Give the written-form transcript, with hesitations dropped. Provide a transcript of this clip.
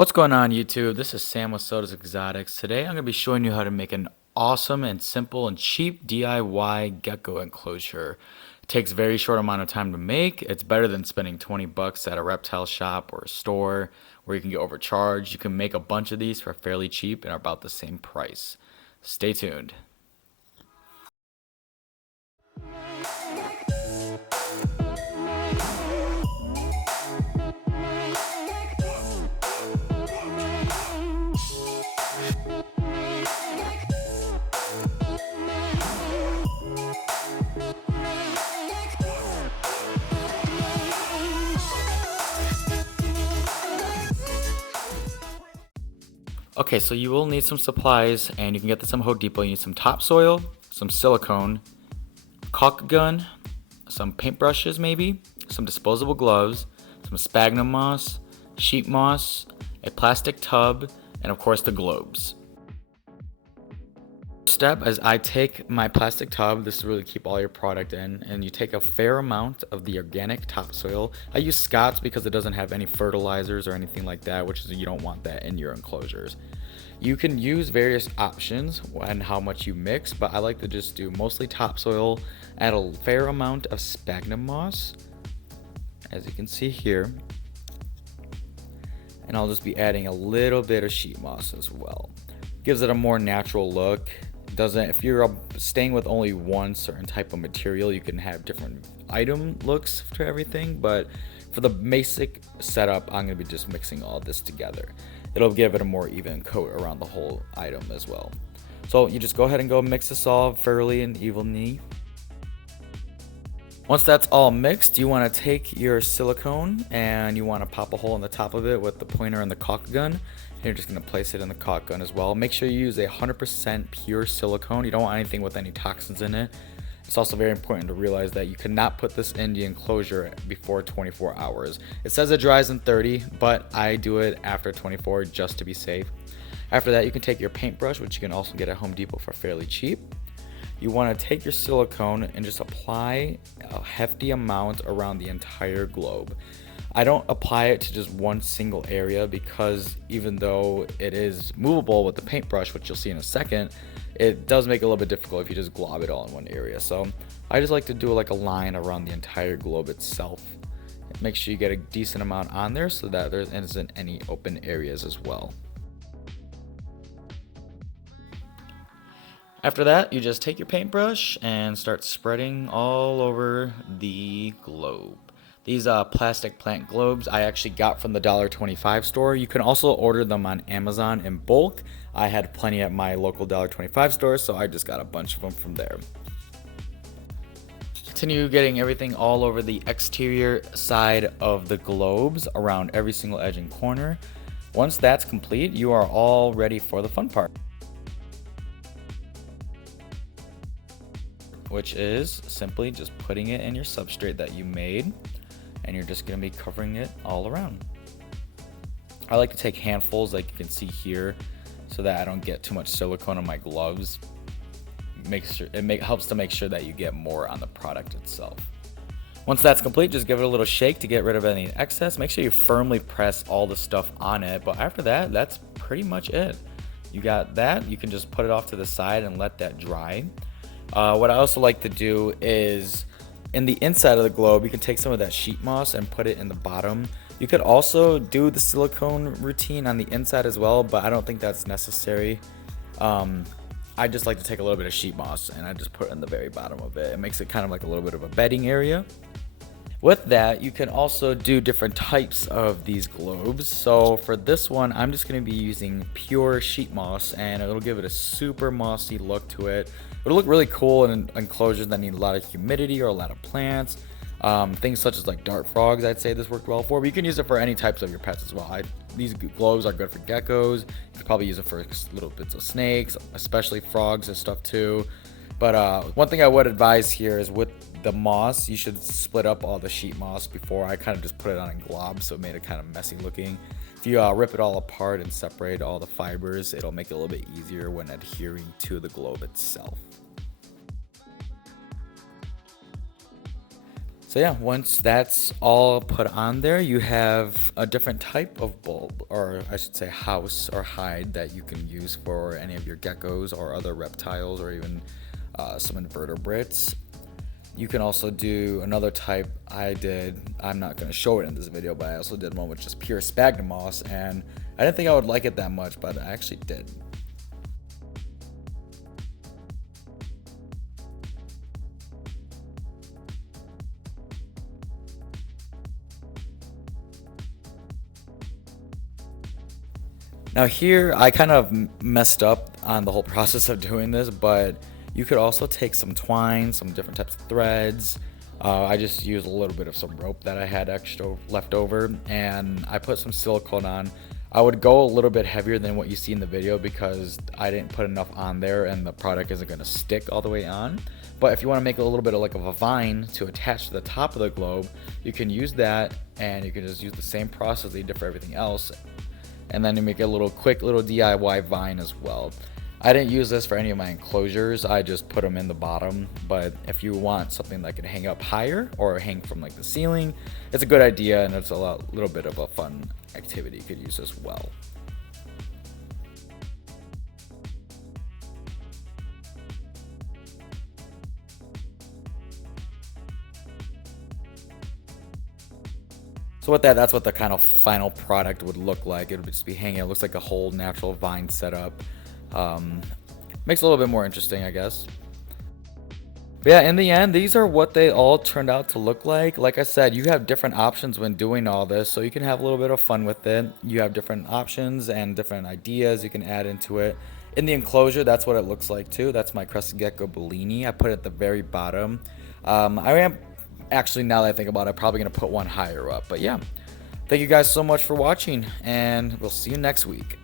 What's going on YouTube? This is Sam with Soda's Exotics. Today I'm going to be showing you how to make an awesome and simple and cheap DIY gecko enclosure. It takes a very short amount of time to make. It's better than spending 20 bucks at a reptile shop or a store where you can get overcharged. You can make a bunch of these for fairly cheap and are about the same price. Stay tuned. Okay, so you will need some supplies, and you can get this from Home Depot. You need some topsoil, some silicone, caulk gun, some paintbrushes maybe, some disposable gloves, some sphagnum moss, sheet moss, a plastic tub, and of course the globes. Step as I take my plastic tub, this is really keep all your product in, and you take a fair amount of the organic topsoil. I use Scott's because it doesn't have any fertilizers or anything like that, which is you don't want that in your enclosures. You can use various options and how much you mix, but I like to just do mostly topsoil, add a fair amount of sphagnum moss, as you can see here, and I'll just be adding a little bit of sheet moss as well. Gives it a more natural look. Doesn't, if you're staying with only one certain type of material, you can have different item looks to everything, but for the basic setup, I'm going to be just mixing all this together. It'll give it a more even coat around the whole item as well. So you just go ahead and go mix this all fairly and evenly. Once that's all mixed, you want to take your silicone and you want to pop a hole in the top of it with the pointer and the caulk gun. And you're just going to place it in the caulk gun as well. Make sure you use 100% pure silicone. You don't want anything with any toxins in it. It's also very important to realize that you cannot put this in the enclosure before 24 hours. It says it dries in 30, but I do it after 24 just to be safe. After that, you can take your paintbrush, which you can also get at Home Depot for fairly cheap. You want to take your silicone and just apply a hefty amount around the entire globe. I don't apply it to just one single area because even though it is movable with the paintbrush, which you'll see in a second, it does make it a little bit difficult if you just glob it all in one area. So I just like to do like a line around the entire globe itself. Make sure you get a decent amount on there so that there isn't any open areas as well. After that, you just take your paintbrush and start spreading all over the globe. These plastic plant globes I actually got from the $1.25 store. You can also order them on Amazon in bulk. I had plenty at my local $1.25 store, so I just got a bunch of them from there. Continue getting everything all over the exterior side of the globes, around every single edge and corner. Once that's complete, you are all ready for the fun part, which is simply just putting it in your substrate that you made, and you're just going to be covering it all around. I like to take handfuls like you can see here so that I don't get too much silicone on my gloves. Helps to make sure that you get more on the product itself. Once that's complete, just give it a little shake to get rid of any excess. Make sure you firmly press all the stuff on it, but after that, that's pretty much it. You got that. You can just put it off to the side and let that dry. What I also like to do is in the inside of the globe, you can take some of that sheet moss and put it in the bottom. You could also do the silicone routine on the inside as well, but I don't think that's necessary. I just like to take a little bit of sheet moss and I just put it in the very bottom of it. It makes it kind of like a little bit of a bedding area. With that, you can also do different types of these globes. So for this one, I'm just going to be using pure sheet moss, and it'll give it a super mossy look to it. It'll look really cool in enclosures that need a lot of humidity or a lot of plants. Things such as like dart frogs, I'd say this worked well for, but you can use it for any types of your pets as well. These globes are good for geckos. You could probably use it for little bits of snakes, especially frogs and stuff too. But one thing I would advise here is with the moss, you should split up all the sheet moss before. I kind of just put it on in globs, so it made it kind of messy looking. If you rip it all apart and separate all the fibers, it'll make it a little bit easier when adhering to the globe itself. So yeah, once that's all put on there, you have a different type of bulb, or I should say house or hide, that you can use for any of your geckos or other reptiles, or even some invertebrates. You can also do another type I did. I'm not going to show it in this video, but I also did one with just pure sphagnum moss, and I didn't think I would like it that much, but I actually did. Now here, I kind of messed up on the whole process of doing this, but you could also take some twine, some different types of threads. I just used a little bit of some rope that I had extra left over, and I put some silicone on. I would go a little bit heavier than what you see in the video because I didn't put enough on there and the product isn't going to stick all the way on. But if you want to make it a little bit of like of a vine to attach to the top of the globe, you can use that, and you can just use the same process that you did for everything else, and then you make a little quick little DIY vine as well. I didn't use this for any of my enclosures, I just put them in the bottom, but if you want something that can hang up higher or hang from like the ceiling, it's a good idea, and it's a little bit of a fun activity you could use as well. So with that, that's what the kind of final product would look like. It would just be hanging. It looks like a whole natural vine setup. Um, Makes it a little bit more interesting, I guess. But yeah, in the end, these are what they all turned out to look like. Like I said, you have different options when doing all this, so you can have a little bit of fun with it. You have different options and different ideas you can add into it. In the enclosure, that's what it looks like too. That's my crested gecko Bellini. I put it at the very bottom. I am actually, now that I think about it, probably gonna put one higher up. But yeah, thank you guys so much for watching, and we'll see you next week.